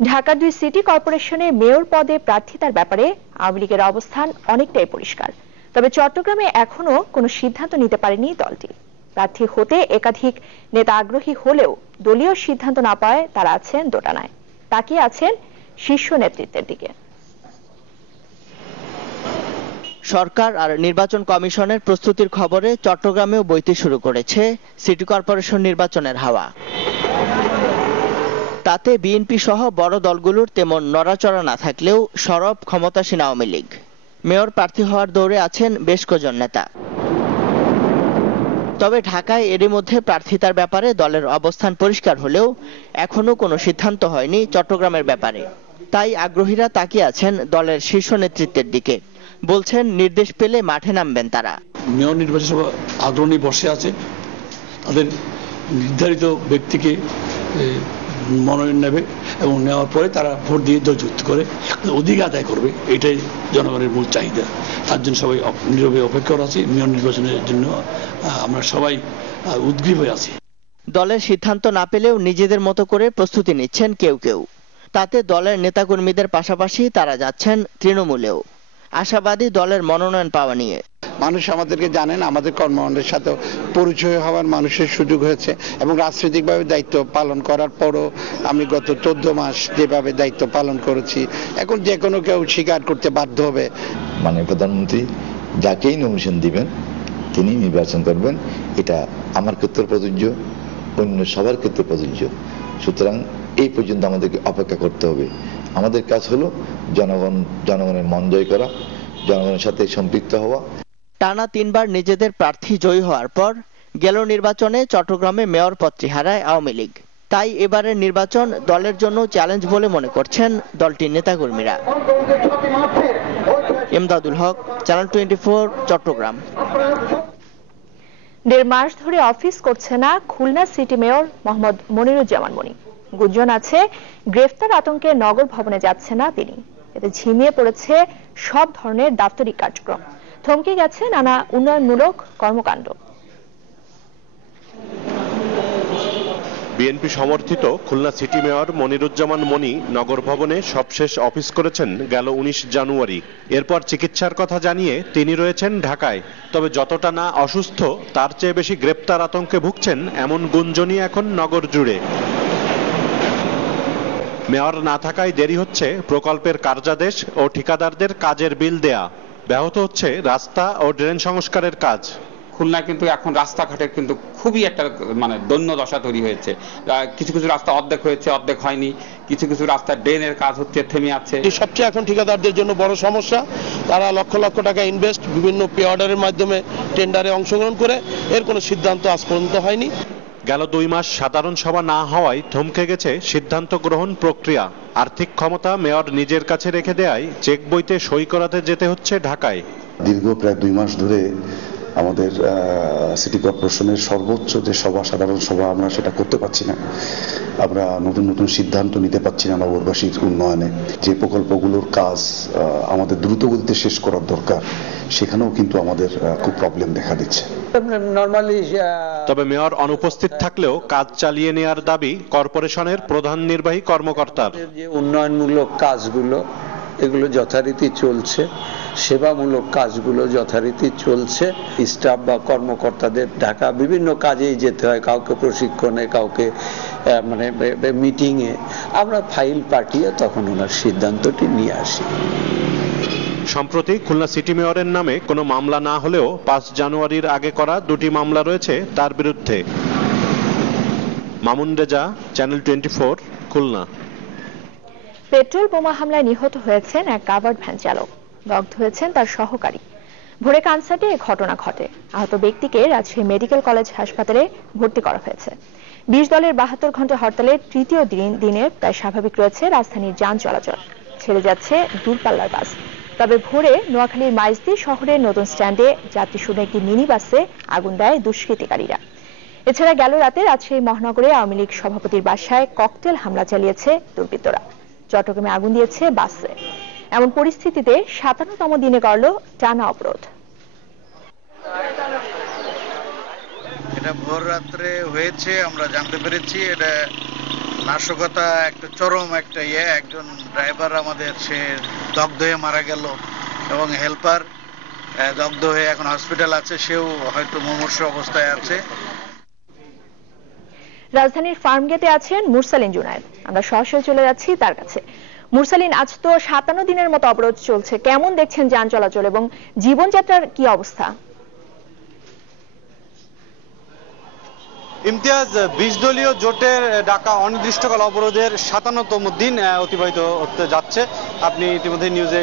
Dhaka ২ city কর্পোরেশনের mayor পদে প্রার্থিতার ব্যাপারে আওয়ামী লীগের অবস্থান অনেকটাই পরিষ্কার। তবে চট্টগ্রামে এখনো কোনো সিদ্ধান্ত নিতে পারেনি দলটি। প্রার্থী হতে একাধিক নেতা আগ্রহী হলেও দলীয় সিদ্ধান্ত না পাওয়ায় তারা আছেন দোটানায়, তাকিয়ে আছেন শীর্ষ নেতৃত্বের দিকে। সরকার আর নির্বাচন কমিশনের প্রস্তুতির খবরে চট্টগ্রামেও বইতে শুরু করেছে সিটি কর্পোরেশন নির্বাচনের হাওয়া। তাতে বিএনপি সহ বড় দলগুলোর তেমন নড়াচড়া না থাকলেও সরব ক্ষমতাসীন আওয়ামী লীগ। মেয়র প্রার্থী হওয়ার দৌড়ে আছেন বেশ কজন নেতা। তবে ঢাকায় এরই মধ্যে প্রার্থিতার ব্যাপারে দলের অবস্থান পরিষ্কার হলেও এখনো কোনো সিদ্ধান্ত হয়নি চট্টগ্রামের ব্যাপারে। তাই আগ্রহীরা তাকিয়ে আছেন দলের শীর্ষ নেতৃত্বের দিকে। বলছেন নির্দেশ পেলে মাঠে নামবেন তারা। মেয়র নির্বাচন সভা আগ্রহী বসে আছে, তাদের নির্ধারিত ব্যক্তিকে মনোনয়ন নেবে এবং নেওয়ার পরে তারা ভোট দিয়ে জয়যুক্ত করে অধিকার আদায় করবে। এটাই জনগণের মূল চাহিদা। তার জন্য সবাই নীরবে অপেক্ষা আছি। মেয়র নির্বাচনের জন্য আমরা সবাই উদ্গ্রীব হয়ে আছি। দলের সিদ্ধান্ত না পেলেও নিজেদের মতো করে প্রস্তুতি নিচ্ছেন কেউ কেউ। তাতে দলের নেতাকর্মীদের পাশাপাশি তারা যাচ্ছেন তৃণমূলেও। আশাবাদী দলের মনোনয়ন পাওয়া নিয়ে। মানুষ আমাদেরকে জানেন, আমাদের কর্মকাণ্ডের সাথে পরিচয় হওয়ার মানুষের সুযোগ হয়েছে এবং রাজনৈতিকভাবে দায়িত্ব পালন করার পরও আমি গত 14 মাস যেভাবে দায়িত্ব পালন করেছি, এখন যে কোনো কেউ স্বীকার করতে বাধ্য হবে। মাননীয় প্রধানমন্ত্রী যাকেই নমিনেশন দিবেন তিনি নির্বাচন করবেন, এটা আমার ক্ষেত্রে প্রযোজ্য, অন্য সবার ক্ষেত্রে প্রযোজ্য। সুতরাং এই পর্যন্ত আমাদেরকে অপেক্ষা করতে হবে। আমাদের কাজ হলো জনগণের মন জয় করা, জনগণের সাথে সম্পৃক্ত হওয়া। টানা 3 বার নিজেদের প্রার্থী জয়ী হওয়ার পর গেল নির্বাচনে চট্টগ্রামে মেয়র পদটি হারায় আওয়ামী লীগ। তাই এবারের নির্বাচন দলের জন্য চ্যালেঞ্জ বলে মনে করছেন দলটির নেতাকর্মীরা। এমদাদুল হক, চ্যানেল 24, চট্টগ্রাম। 1.5 মাস ধরে অফিস করছে না খুলনা সিটি মেয়র মোহাম্মদ মনিরুজ্জামান মনি। গুঞ্জন আছে গ্রেফতার আতঙ্কে নগর ভবনে যাচ্ছে না তিনি। এতে ঝিমিয়ে পড়েছে সব ধরনের দাপ্তরিক কার্যক্রম, থমকে গেছে নানা উন্নয়নমূলক কর্মকাণ্ড। বিএনপি সমর্থিত খুলনা সিটি মেয়র মনিরুজ্জামান মনি নগর ভবনে সবশেষ অফিস করেছেন গেল 19 জানুয়ারি। এরপর চিকিৎসার কথা জানিয়ে তিনি রয়েছেন ঢাকায়। তবে যতটা না অসুস্থ তার চেয়ে বেশি গ্রেপ্তার আতঙ্কে ভুগছেন এমন গুঞ্জনই এখন নগর জুড়ে। মেয়র না থাকায় দেরি হচ্ছে প্রকল্পের কার্যাদেশ ও ঠিকাদারদের কাজের বিল দেয়া। ব্যাহত হচ্ছে রাস্তা ও ড্রেন সংস্কারের কাজ। খুলনা কিন্তু এখন রাস্তাঘাটের কিন্তু খুবই একটা দৈন্য দশা তৈরি হয়েছে। কিছু কিছু রাস্তা অর্ধেক হয়েছে, অর্ধেক হয়নি। কিছু কিছু রাস্তা ড্রেনের কাজ হচ্ছে, থেমে আছে। সবচেয়ে এখন ঠিকাদারদের জন্য বড় সমস্যা, তারা লক্ষ লক্ষ টাকা ইনভেস্ট বিভিন্ন পে অর্ডারের মাধ্যমে টেন্ডারে অংশগ্রহণ করে এর কোনো সিদ্ধান্ত আজ পর্যন্ত হয়নি। গেল 2 মাস সাধারণ সভা না হওয়ায় থমকে গেছে সিদ্ধান্ত গ্রহণ প্রক্রিয়া। আর্থিক ক্ষমতা মেয়র নিজের কাছে রেখে দেয়ায় চেক বইতে সই করাতে যেতে হচ্ছে ঢাকায়। দীর্ঘ প্রায় 2 মাস ধরে আমাদের সিটি কর্পোরেশনের সর্বোচ্চ যে সভা, সাধারণ সভা, আমরা সেটা করতে পারছি না। আমরা নতুন নতুন সিদ্ধান্ত নিতে পারছি না নগরবাসীর উন্নয়নে। যে প্রকল্পগুলোর কাজ আমাদের দ্রুত গতিতে শেষ করার দরকার, সেখানেও কিন্তু আমাদের খুব প্রবলেম দেখা দিচ্ছে। তবে মেয়র অনুপস্থিত থাকলেও কাজ চালিয়ে নেওয়ার দাবি কর্পোরেশনের প্রধান নির্বাহী কর্মকর্তার। যে উন্নয়নমূলক কাজগুলো এগুলো যথারীতি চলছে, সেবামূলক কাজগুলো যথারীতি চলছে। স্টাফ বা কর্মকর্তাদের ঢাকা বিভিন্ন কাজেই যেতে হয়, কাউকে প্রশিক্ষণে, কাউকে মিটিংয়ে। আমরা ফাইল পাঠিয়ে তখন ওনার সিদ্ধান্তটি নিয়ে আসি। সম্প্রতি খুলনা সিটি মেয়রের নামে কোনো মামলা না হলেও 5 জানুয়ারির আগে করা 2টি মামলা রয়েছে তার বিরুদ্ধে। মামুন রেজা, চ্যানেল 24, খুলনা। পেট্রোল বোমা হামলায় নিহত হয়েছেন এক কাভার্ড ভ্যান চালক, দগ্ধ হয়েছেন তার সহকারী। ভোরে কানসার্টে এ ঘটনা ঘটে। আহত ব্যক্তিকে রাজশাহী মেডিকেল কলেজ হাসপাতালে ভর্তি করা হয়েছে। 20 দলের 72 ঘন্টা হরতালের তৃতীয় দিনে প্রায় স্বাভাবিক রয়েছে রাজধানীর যান চলাচল। ছেড়ে যাচ্ছে দূরপাল্লার বাস। তবে ভোরে নোয়াখালীর মাইজদী শহরের নতুন স্ট্যান্ডে যাত্রী শুনে একটি মিনি বাসে আগুন দেয় দুষ্কৃতিকারীরা। এছাড়া গেল রাতে রাজশাহী মহানগরে আওয়ামী লীগ সভাপতির বাসায় ককটেল হামলা চালিয়েছে দুর্বৃত্তরা। চট্টগ্রামে আগুন দিয়েছে বাসে। এমন পরিস্থিতিতে 57তম দিনে গড়ল টানা অবরোধ। এটা ভোর রাত্রে হয়েছে, আমরা জানতে পেরেছি। এটা নাশকতা একটা চরম একটা একজন ড্রাইভার আমাদের সে দগ্ধ হয়ে মারা গেল এবং হেল্পার দগ্ধ হয়ে এখন হসপিটাল আছে, সেও হয়তো মুমূর্ষু অবস্থায় আছে। রাজধানীর ফার্মগেটে আছেন মুরসালিন জুনায়েদ, আমরা সরাসরি চলে যাচ্ছি তার কাছে। মুরসালিন, আজ তো 57 দিনের মতো অবরোধ চলছে, কেমন দেখছেন যান চলাচল এবং জীবনযাত্রার কি অবস্থা? ইমতিয়াজ, 20 দলীয় জোটের ডাকা অনির্দিষ্টকাল অবরোধের 57তম দিন অতিবাহিত হতে যাচ্ছে। আপনি ইতিমধ্যে নিউজে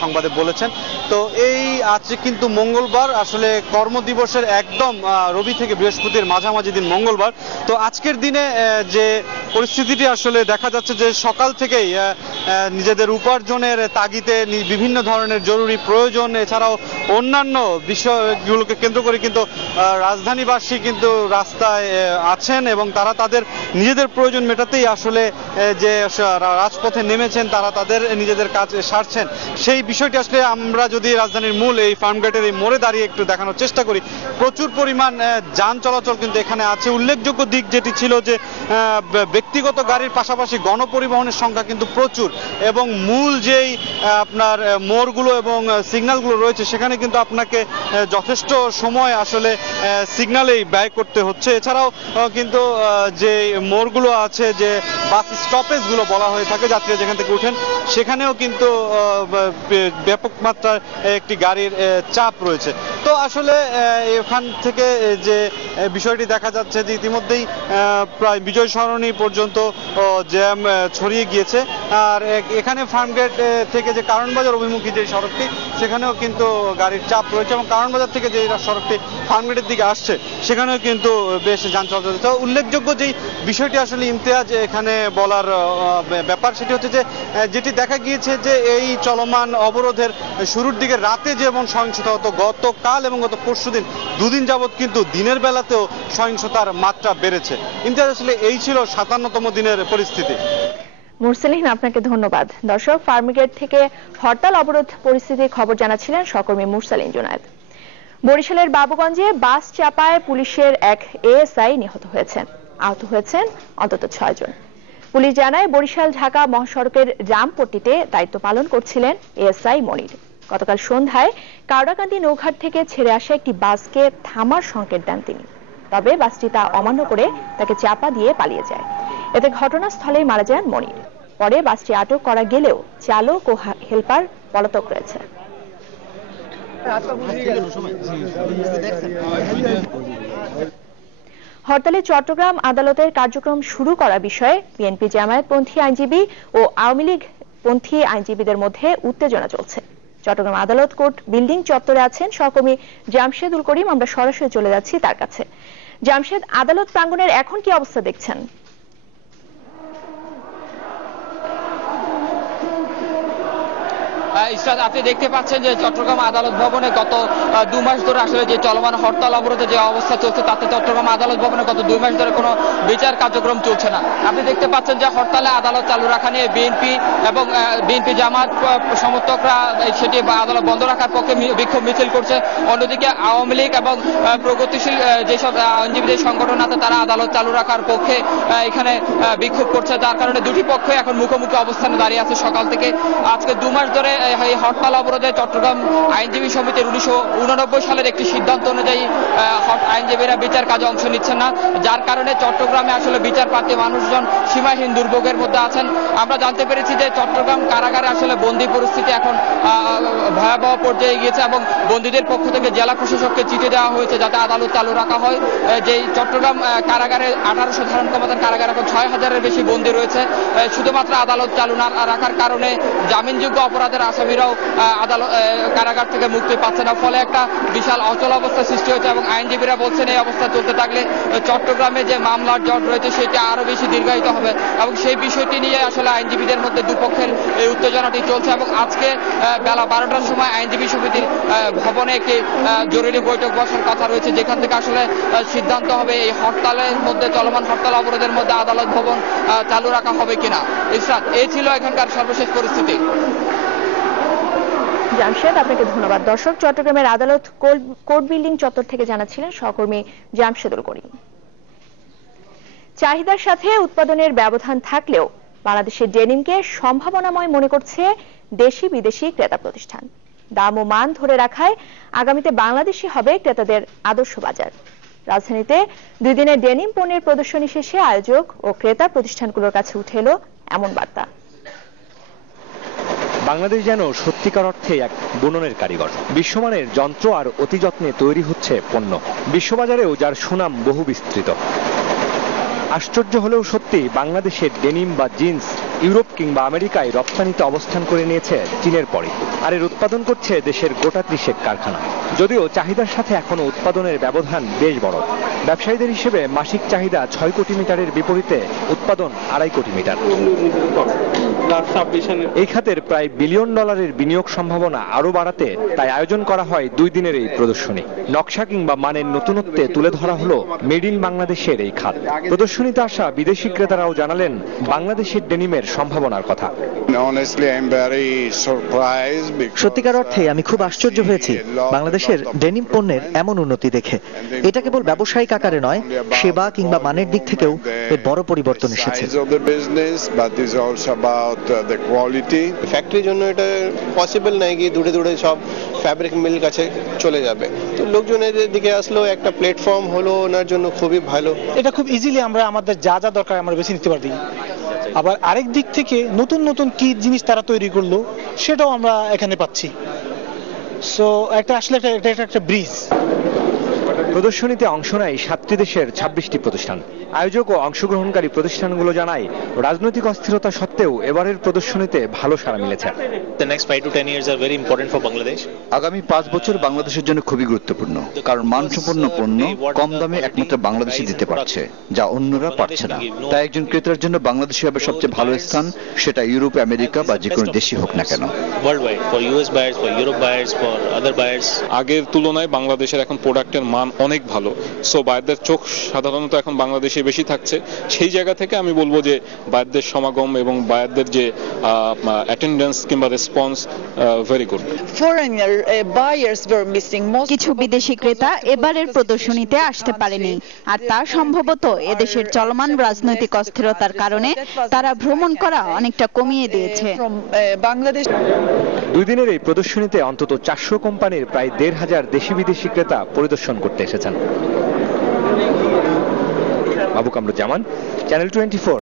সংবাদে বলেছেন। তো এই আজকে কিন্তু মঙ্গলবার, আসলে কর্মদিবসের একদম রবি থেকে বৃহস্পতির মাঝামাঝি দিন মঙ্গলবার। তো আজকের দিনে যে পরিস্থিতিটি আসলে দেখা যাচ্ছে যে সকাল থেকেই নিজেদের উপার্জনের তাগিদে বিভিন্ন ধরনের জরুরি প্রয়োজন এছাড়াও অন্যান্য বিষয়গুলোকে কেন্দ্র করে কিন্তু রাজধানীবাসী কিন্তু রাস্তায় আছেন এবং তারা তাদের নিজেদের প্রয়োজন মেটাতেই আসলে যে রাজপথে নেমেছেন, তারা তাদের নিজেদের কাজ সারছেন। সেই বিষয়টি আসলে আমরা যদি রাজধানীর মূল এই ফার্মগেটের এই মোড়ে দাঁড়িয়ে একটু দেখানোর চেষ্টা করি, প্রচুর পরিমাণ যান চলাচল কিন্তু এখানে আছে। উল্লেখযোগ্য দিক যেটি ছিল যে ব্যক্তিগত গাড়ির পাশাপাশি গণপরিবহনের সংখ্যা কিন্তু প্রচুর এবং মূল যেই আপনার মোড়গুলো এবং সিগন্যালগুলো রয়েছে সেখানে কিন্তু আপনাকে যথেষ্ট সময় আসলে সিগন্যালেই ব্যয় করতে হচ্ছে। এছাড়াও কিন্তু যে মোড়গুলো আছে, যে বাস স্টপেজগুলো বলা হয়ে থাকে, যাত্রীরা যেখান থেকে উঠেন সেখানেও কিন্তু ব্যাপক মাত্রায় একটি গাড়ির চাপ রয়েছে। তো আসলে এখান থেকে যে বিষয়টি দেখা যাচ্ছে যে ইতিমধ্যেই প্রায় বিজয় সরণি পর্যন্ত জ্যাম ছড়িয়ে গিয়েছে। আর এখানে ফার্মগেট থেকে যে কারণবাজার অভিমুখী যে সড়কটি সেখানেও কিন্তু গাড়ির চাপ রয়েছে এবং কারণবাজার থেকে যে সড়কটি ফার্মগেটের দিকে আসছে সেখানেও কিন্তু বেশ যান চলাচল। তো উল্লেখযোগ্য যেই বিষয়টি আসলে ইমতিয়াজ এখানে বলার ব্যাপার সেটি হচ্ছে যে যেটি দেখা গিয়েছে যে এই চলমান অবরোধের শুরুর দিকে রাতে যেমন সহিংসতা হতো, গতকাল এবং গত পরশুদিন দুদিন যাবৎ কিন্তু দিনের বেলাতেও সহিংসতার মাত্রা বেড়েছে। ইমতিয়াজ, আসলে এই ছিল 57তম দিনের পরিস্থিতি। মুরসালিন, আপনাকে ধন্যবাদ। দর্শক, ফার্মগেট থেকে হরতাল অবরোধ পরিস্থিতির খবর জানাচ্ছিলেন সহকর্মী মুরসালিন জুনায়েদ। বরিশালের বাবুগঞ্জে বাস চাপায় পুলিশের এক এএসআই নিহত হয়েছেন, আহত হয়েছেন অন্তত 6 জন। পুলিশ জানায় বরিশাল ঢাকা মহাসড়কের রামপট্টিতে দায়িত্ব পালন করছিলেন এএসআই মনির। গতকাল সন্ধ্যায় কাওড়াকান্দি নৌঘাট থেকে ছেড়ে আসা একটি বাসকে থামার সংকেত দেন তিনি, তবে বাসটি তা অমান্য করে তাকে চাপা দিয়ে পালিয়ে যায়। এতে ঘটনাস্থলেই মারা যান মনির। পরে বাসটি আটক করা গেলেও চালক ও হেল্পার পলাতক রয়েছে। হরতালে চট্টগ্রাম আদালতের কার্যক্রম শুরু করা বিষয়ে বিএনপি জামায়াতপন্থী আইনজীবী ও আওয়ামী লীগ পন্থী আইনজীবীদের মধ্যে উত্তেজনা চলছে। চট্টগ্রাম আদালত কোর্ট বিল্ডিং চত্বরে আছেন সহকর্মী জামশেদুল করিম, আমরা সরাসরি চলে যাচ্ছি তার কাছে। জামশেদ, আদালত প্রাঙ্গণের এখন কি অবস্থা দেখছেন? ইসরাত, আপনি দেখতে পাচ্ছেন যে চট্টগ্রাম আদালত ভবনে গত 2 মাস ধরে আসলে যে চলমান হরতাল অবরোধে যে অবস্থা চলছে তাতে চট্টগ্রাম আদালত ভবনে গত 2 মাস ধরে কোনো বিচার কার্যক্রম চলছে না। আপনি দেখতে পাচ্ছেন যে হরতালে আদালত চালু রাখা নিয়ে বিএনপি এবং বিএনপি জামাত সমর্থকরা সেটি আদালত বন্ধ রাখার পক্ষে বিক্ষোভ মিছিল করছে। অন্যদিকে আওয়ামী লীগ এবং প্রগতিশীল যেসব আইনজীবীদের সংগঠন আছে তারা আদালত চালু রাখার পক্ষে এখানে বিক্ষোভ করছে, যার কারণে দুটি পক্ষ এখন মুখোমুখি অবস্থানে দাঁড়িয়ে আছে সকাল থেকে। আজকে 2 মাস ধরে এই হরতাল অবরোধে চট্টগ্রাম আইনজীবী সমিতির 1989 সালের একটি সিদ্ধান্ত অনুযায়ী আইনজীবীরা বিচার কাজে অংশ নিচ্ছেন না, যার কারণে চট্টগ্রামে আসলে বিচার প্রার্থী মানুষজন সীমাহীন দুর্ভোগের মধ্যে আছেন। আমরা জানতে পেরেছি যে চট্টগ্রাম কারাগারে আসলে বন্দী পরিস্থিতি এখন ভয়াবহ পর্যায়ে গিয়েছে এবং বন্দীদের পক্ষ থেকে জেলা প্রশাসককে চিঠি দেওয়া হয়েছে যাতে আদালত চালু রাখা হয়। যে চট্টগ্রাম কারাগারে 1800 ধারণ ক্ষমতার কারাগার এখন 6000-এর বেশি বন্দী রয়েছে। শুধুমাত্র আদালত চালু না রাখার কারণে জামিনযোগ্য অপরাধের আসামিরাও আদালত কারাগার থেকে মুক্তি পাচ্ছে না, ফলে একটা বিশাল অচল অবস্থা সৃষ্টি হয়েছে এবং আইনজীবীরা বলছেন এই অবস্থা চলতে থাকলে চট্টগ্রামে যে মামলার জট রয়েছে সেটি আরো বেশি দীর্ঘায়িত হবে এবং সেই বিষয়টি নিয়ে আসলে আইনজীবীদের মধ্যে দুপক্ষের এই উত্তেজনাটি চলছে। এবং আজকে বেলা 12টার সময় আইনজীবী সমিতির ভবনে একটি জরুরি বৈঠক বসার কথা রয়েছে, যেখান থেকে আসলে সিদ্ধান্ত হবে এই হরতালের মধ্যে, চলমান হরতাল অবরোধের মধ্যে আদালত ভবন চালু রাখা হবে কিনা। ইসরাত, এই ছিল এখানকার সর্বশেষ পরিস্থিতি। জামশেদ, আপনাকে ধন্যবাদ। দর্শক, চট্টগ্রামের আদালত কোর্ট বিল্ডিং চত্বর থেকে জানাচ্ছিলেন সহকর্মী জামশেদুল করিম। চাহিদার সাথে উৎপাদনের ব্যবধান থাকলেও বাংলাদেশের ডেনিমকে সম্ভাবনাময় মনে করছে দেশি বিদেশি ক্রেতা প্রতিষ্ঠান। দাম ও মান ধরে রাখায় আগামীতে বাংলাদেশি হবে ক্রেতাদের আদর্শ বাজার। রাজধানীতে 2 দিনের ডেনিম পণ্যের প্রদর্শনী শেষে আয়োজক ও ক্রেতা প্রতিষ্ঠানগুলোর কাছে উঠে এলো এমন বার্তা। বাংলাদেশ যেন সত্যিকার অর্থে এক বুননের কারিগর। বিশ্বমানের যন্ত্র আর অতি যত্নে তৈরি হচ্ছে পণ্য, বিশ্ববাজারেও যার সুনাম বহু বিস্তৃত। আশ্চর্য হলেও সত্যি, বাংলাদেশের ডেনিম বা জিন্স ইউরোপ কিংবা আমেরিকায় রপ্তানিতে অবস্থান করে নিয়েছে চীনের পরে, আর এর উৎপাদন করছে দেশের গোটা 30 কারখানা। যদিও চাহিদার সাথে এখনো উৎপাদনের ব্যবধান বেশ বড়। ব্যবসায়ীদের হিসেবে মাসিক চাহিদা 6 কোটি মিটারের বিপরীতে উৎপাদন 2.5 কোটি মিটার। এই খাতের প্রায় $1 বিলিয়ন বিনিয়োগ সম্ভাবনা আরো বাড়াতে তাই আয়োজন করা হয় 2 দিনের এই প্রদর্শনী। নকশা কিংবা মানের নতুনত্বে তুলে ধরা হলো মেড ইন বাংলাদেশের এই খাত। প্রদর্শনীতে আসা বিদেশি ক্রেতারাও জানালেন বাংলাদেশের ডেনিমের সম্ভাবনার কথা। সত্যিকার অর্থে আমি খুব আশ্চর্য হয়েছি বাংলাদেশের ডেনিম পণ্যের এমন উন্নতি দেখে। এটা কেবল ব্যবসায়িক আকারে নয়, সেবা কিংবা মানের দিক থেকেও এর বড় পরিবর্তন এসেছে। ফ্যাক্টরির জন্য এটা পসিবল নাই কি দূরে দূরে সব ফ্যাব্রিক মিল কাছে চলে যাবে, তো লোকজনের দিকে আসলো একটা প্ল্যাটফর্ম হলো ওনার জন্য খুবই ভালো। এটা খুব ইজিলি আমরা আমাদের যা যা দরকার আমরা বেছে নিতে পারি। আবার আরেক দিক থেকে নতুন নতুন কি জিনিস তারা তৈরি করলো সেটাও আমরা এখানে পাচ্ছি। সো একটা আসলে একটা ব্রিজ। প্রদর্শনীতে অংশ নেয় 7টি দেশের 26টি প্রতিষ্ঠান। আয়োজক ও অংশগ্রহণকারী প্রতিষ্ঠানগুলো জানায় রাজনৈতিক অস্থিরতা সত্ত্বেও এবারের প্রদর্শনীতে ভালো সাড়া মিলেছে। আগামী 5 বছর বাংলাদেশের জন্য খুবই গুরুত্বপূর্ণ, কারণ মানসম্পন্ন পণ্য কম দামে একমাত্র বাংলাদেশই দিতে পারছে, যা অন্যরা পারছে না। তাই একজন ক্রেতার জন্য বাংলাদেশই হবে সবচেয়ে ভালো স্থান, সেটা ইউরোপ, আমেরিকা বা যে কোনো দেশই হোক না কেন। আগের তুলনায় বাংলাদেশের এখন প্রোডাক্টের মান অনেক ভালো, সো বায়ারদের চোখ সাধারণত এখন বাংলাদেশে বেশি থাকছে। সেই জায়গা থেকে আমি বলবো যে বায়ারদের সমাগম এবং বায়ারদের যে অ্যাটেন্ডেন্স কিংবা রেসপন্স ভেরি গুড। কিছু বিদেশি ক্রেতা এবারের প্রদর্শনীতে আসতে পারেনি, আর তা সম্ভবত এদেশের চলমান রাজনৈতিক অস্থিরতার কারণে তারা ভ্রমণ করা অনেকটা কমিয়ে দিয়েছে। বাংলাদেশ 2 দিনের এই প্রদর্শনীতে অন্তত 400 কোম্পানির প্রায় 1,500 দেশি বিদেশি ক্রেতা পরিদর্শন করতে এসেছেন। আবু কামরুজ্জামান, চ্যানেল 24।